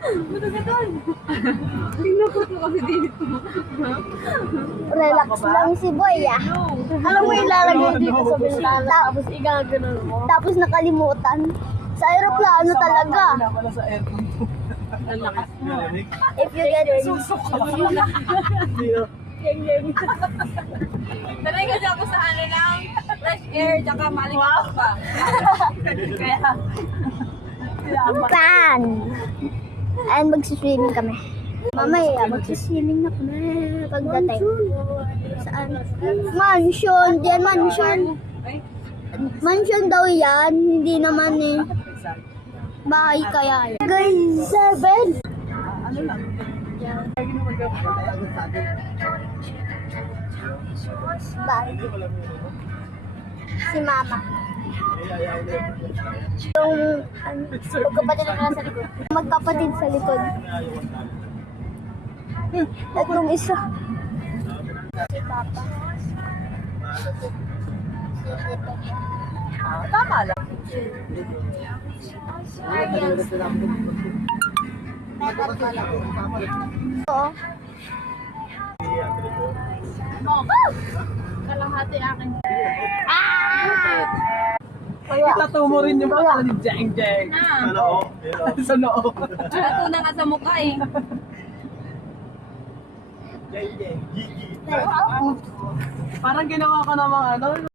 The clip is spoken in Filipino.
Buto ka doon. Tinakot mo kasi dito. Relax lang si Boy, ah. Alam mo ilalagay dito sa bintana, tapos Igaganon mo. tapos nakalimutan. Sa aeroplano talaga. Wala sa aircon. Ang lakas mo. If you get Sanay kasi ako sa ano lang, fresh air, tsaka malikot pa. Kaya, plan. And magsiswimming kami. Mamaya, magsiswimming na kami pagdating. Saan? Mansion. Diyan, mansion. Mansion daw yan. Hindi naman eh. Bahay kaya yan. Guys, 7. Ano lang? Lagi naman magkakaroon sa atin. Bahay. Si Mama. Yung magkapatid na sa likod. Magkapatid sa likod. At nung isa. Si Papa. tama lang. Oo. Kalahati akin. Itato mo rin yung mata ni Jeng Jeng. Na, Sa noo. natunan ka sa mukha eh. Parang ginawa ko namang ano,